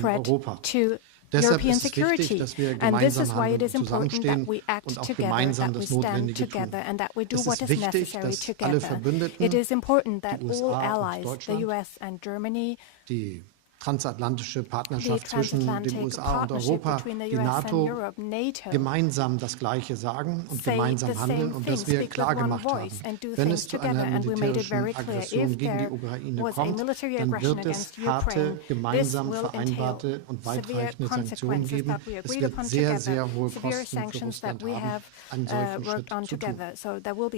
threat to European security. And this is why it is important that we act together, that we stand together, and that we do what is necessary together. It is important that all allies, the US and Germany, transatlantische Partnerschaft zwischen den USA und Europa, die NATO, gemeinsam das Gleiche sagen und gemeinsam handeln und dass wir klargemacht haben, wenn es zu einer militärischen Aggression gegen die Ukraine kommt, dann wird es harte, gemeinsam vereinbarte und weitreichende Sanktionen geben. Es wird sehr, sehr hohe Kosten für Russland haben, einen solchen Schritt zu tun.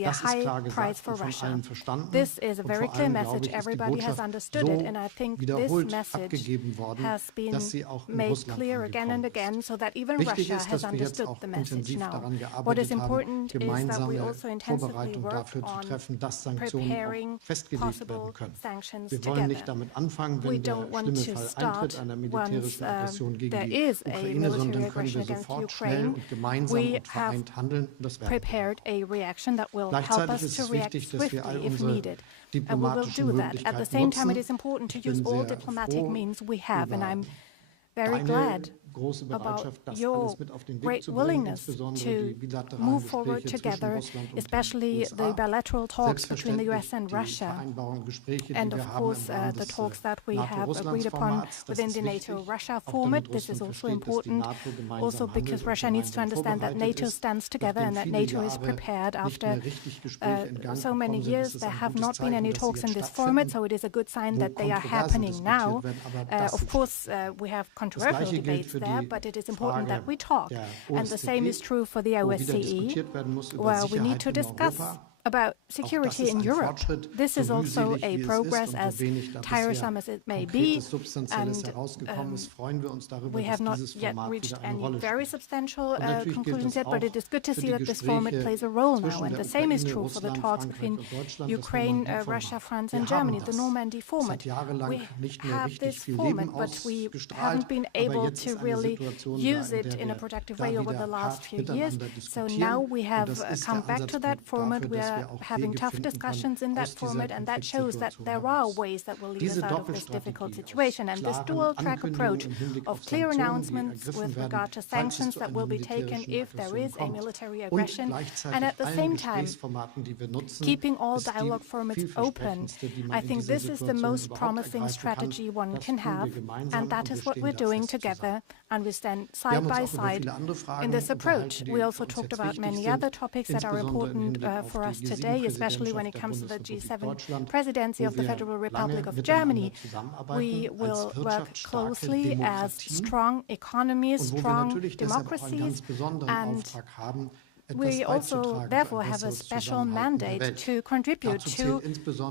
Das ist klar gesagt und von allen verstanden. Und vor allem, glaube ich, ist die Botschaft so wiederholt abgegeben worden, dass sie auch in Russland angekommen ist. Wichtig ist, dass wir jetzt auch intensiv daran gearbeitet haben, gemeinsame Vorbereitungen dafür zu treffen, dass Sanktionen auch festgelegt werden können. Wir wollen nicht damit anfangen, wenn der schlimme Fall eintritt, einer militärischen Aggression gegen die Ukraine, sondern können wir sofort schnell und gemeinsam und vereint handeln. Und das werden wir. Gleichzeitig ist es wichtig, dass wir all unsere diplomatischen Möglichkeiten nutzen. And I'm very glad about your great willingness to move forward together, especially the bilateral talks between the US and Russia, and of course the talks that we have agreed upon within the NATO-Russia format. This is also important, also because Russia needs to understand that NATO stands together and that NATO is prepared. After so many years, there have not been any talks in this format, so it is a good sign that they are happening now. Of course, we have controversial debates there, but it is important that we talk. And the same is true for the OSCE, where we need to discuss about security in Europe. This is also a progress, as tiresome as it may be, and we have not yet reached any very substantial conclusions yet, but it is good to see that this format plays a role now. And the same is true for the talks between Ukraine, Russia, France and Germany, the Normandy format. We have this format, but we haven't been able to really use it in a productive way over the last few years. So now we have come back to that format. We are having tough discussions in that format, and that shows that there are ways that will lead us out of this difficult situation. And this dual-track approach of clear announcements with regard to sanctions that will be taken if there is a military aggression, and at the same time keeping all dialogue formats open, I think this is the most promising strategy one can have, and that is what we're doing together, and we stand side by side in this approach. We also talked about many other topics that are important for us today, especially when it comes to the G7 presidency of the Federal Republic of Germany. We will work closely as strong economies, strong democracies, and we also therefore have a special mandate to contribute to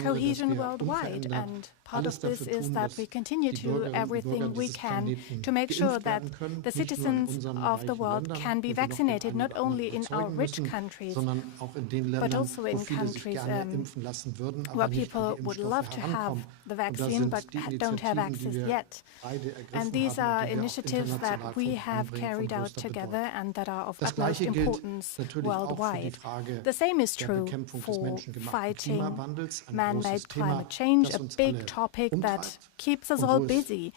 cohesion worldwide, and part of this is that we continue to do everything we can to make sure that the citizens of the world can be vaccinated, not only in our rich countries, but also in countries where people would love to have the vaccine but don't have access yet. And these are initiatives that we have carried out together and that are of utmost importance worldwide. The same is true for fighting man-made climate change, a big topic that keeps us all busy,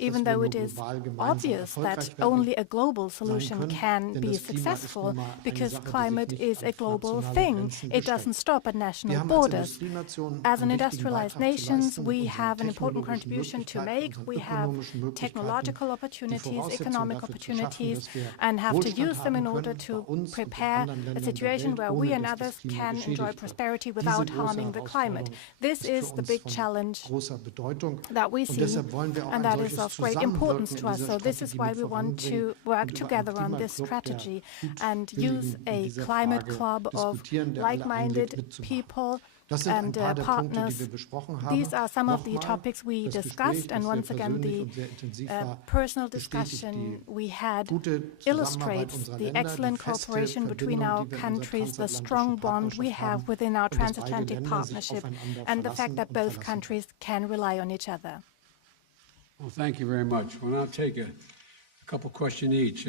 even though it is obvious that only a global solution can be successful, because climate is a global thing. It doesn't stop at national borders. As an industrialized nation, we have an important contribution to make. We have technological opportunities, economic opportunities, and have to use them in order to prepare a situation where we and others can enjoy prosperity without harming the climate. This is the big challenge that we see, and that is of great importance to us. So this is why we want to work together on this strategy and use a climate club of like-minded people and partners. These are some of the topics we discussed, and once again the personal discussion we had illustrates the excellent cooperation between our countries, the strong bond we have within our transatlantic partnership, and the fact that both countries can rely on each other. Well, thank you very much. We'll now take a couple questions each.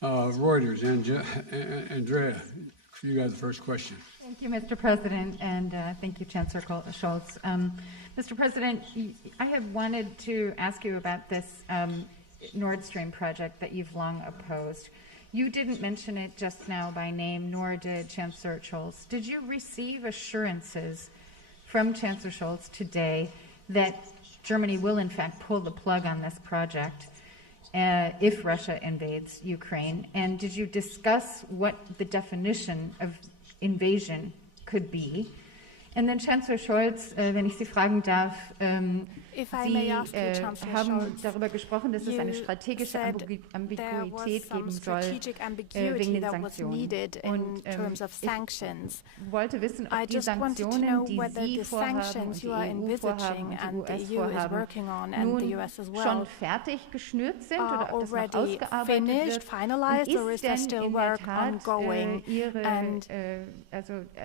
Reuters, Andrea, you got the first question. Thank you, Mr. President, and thank you, Chancellor Scholz. Mr. President, I have wanted to ask you about this Nord Stream project that you've long opposed. You didn't mention it just now by name, nor did Chancellor Scholz. Did you receive assurances from Chancellor Scholz today that Germany will in fact pull the plug on this project if Russia invades Ukraine? And did you discuss what the definition of invasion could be? And then Chancellor Scholz, wenn ich Sie fragen darf, Sie haben darüber gesprochen, dass es eine strategische Ambiguität geben soll wegen den Sanktionen. Und ich wollte wissen, ob die Sanktionen, die Sie vorhaben und die EU vorhaben und die US vorhaben, nun schon fertig geschnürt sind oder ob das noch ausgearbeitet wird. Und ist denn in der Tat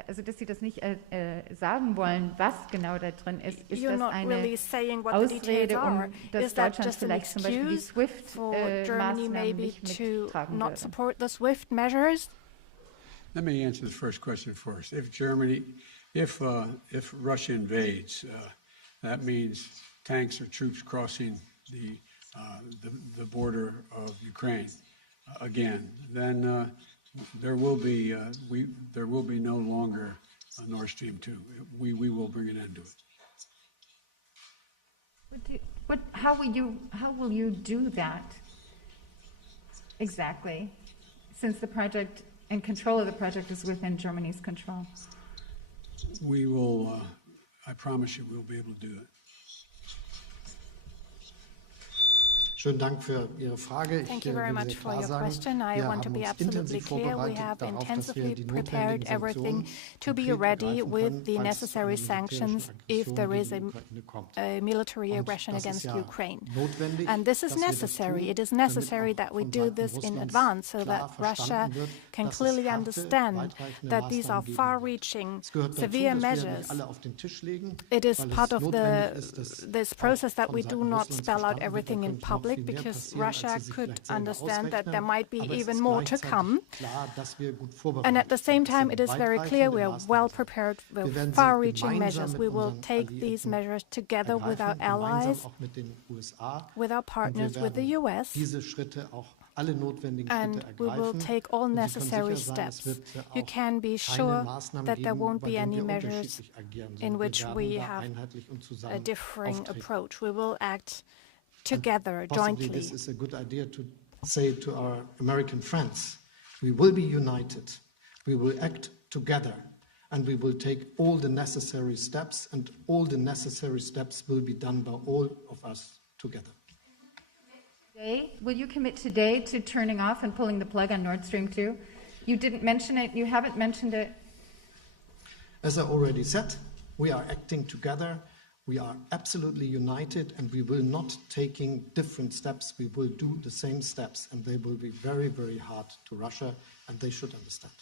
also dass Sie das nicht sagen wollen, was genau da drin ist. Ist das eine Ausrede, dass Deutschland vielleicht zum Beispiel die SWIFT-Maßnahmen nicht mittragen würde? Let me answer the first question first. If Russia invades, that means tanks or troops crossing the border of Ukraine again. Then there will be no longer Nord Stream 2. We will bring an end to it. How will you do that exactly, since the project and control of the project is within Germany's control? We will, I promise you, we'll be able to do it. Schönen Dank für Ihre Frage. Thank you very much for your question. I want to be absolutely clear. We have intensively prepared everything to be ready with the necessary sanctions if there is a military aggression against Ukraine. And this is necessary. It is necessary that we do this in advance so that Russia can clearly understand that these are far-reaching, severe measures. It is part of this process that we do not spell out everything in public, because Russia could understand that there might be even more to come. And at the same time, it is very clear we are well prepared with far-reaching measures. We will take these measures together with our allies, with our partners, with the US, and we will take all necessary steps. You can be sure that there won't be any measures in which we have a differing approach. We will act together, jointly. This is a good idea to say to our American friends. We will be united, we will act together, and we will take all the necessary steps, and all the necessary steps will be done by all of us together. Will you commit today to turning off and pulling the plug on Nord Stream 2? You didn't mention it, you haven't mentioned it. As I already said, we are acting together. We are absolutely united, and we will not taking different steps. We will do the same steps, and they will be very, very hard to Russia, and they should understand.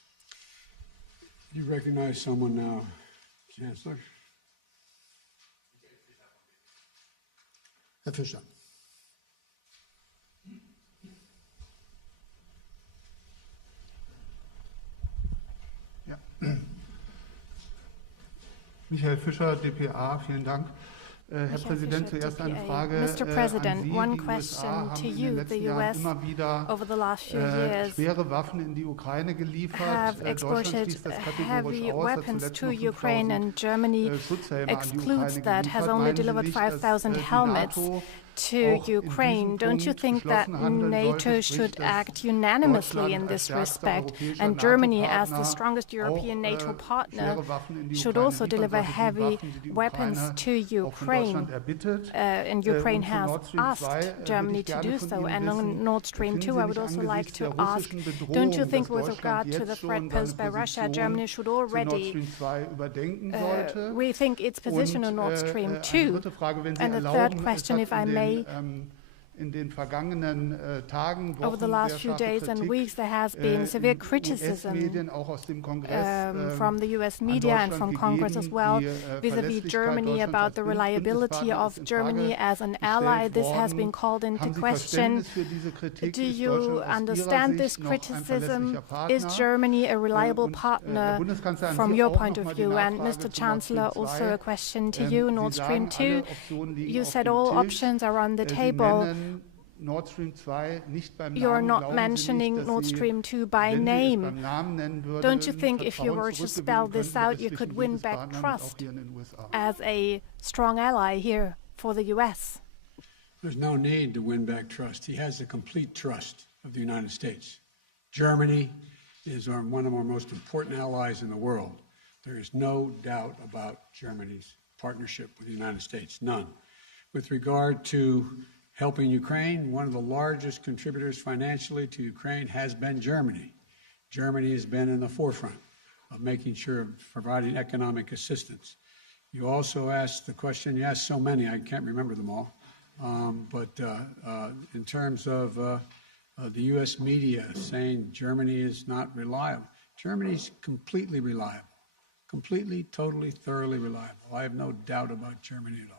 You recognize someone now, Chancellor? Herr Fischer. Ja. Michael Fischer, dpa, vielen Dank. Herr Präsident, zuerst eine Frage Mr. President, one question to you. The US over the last few years schwere Waffen in die Ukraine geliefert. Have exported heavy weapons to Ukraine, and Germany excludes that, has only delivered 5,000 helmets to Ukraine. Don't you think that NATO should act unanimously in this respect, and Germany, as the strongest European NATO partner, should also deliver heavy weapons to Ukraine? And Ukraine has asked Germany to do so. And on Nord Stream 2, I would also like to ask, don't you think with regard to the threat posed by Russia, Germany should already rethink its position on Nord Stream 2? And the third question, if I may, Over the last few days and weeks, there has been severe criticism from the US media and from Congress as well, vis-à-vis Germany, about the reliability of Germany as an ally. This has been called into question. Do you understand this criticism? Is Germany a reliable partner from your point of view? And Mr. Chancellor, also a question to you, Nord Stream 2. You said all options are on the table. You're not mentioning Nord Stream 2 by name. Don't you think if you were to spell this out, you could win back trust as a strong ally here for the US? There's no need to win back trust. He has the complete trust of the United States. Germany is one of our most important allies in the world. There is no doubt about Germany's partnership with the United States, none. With regard to helping Ukraine, one of the largest contributors financially to Ukraine has been Germany. Germany has been in the forefront of making sure of providing economic assistance. You also asked the question, you asked so many, I can't remember them all, but in terms of the U.S. media saying Germany is not reliable, Germany's completely reliable, completely, totally, thoroughly reliable. I have no doubt about Germany at all.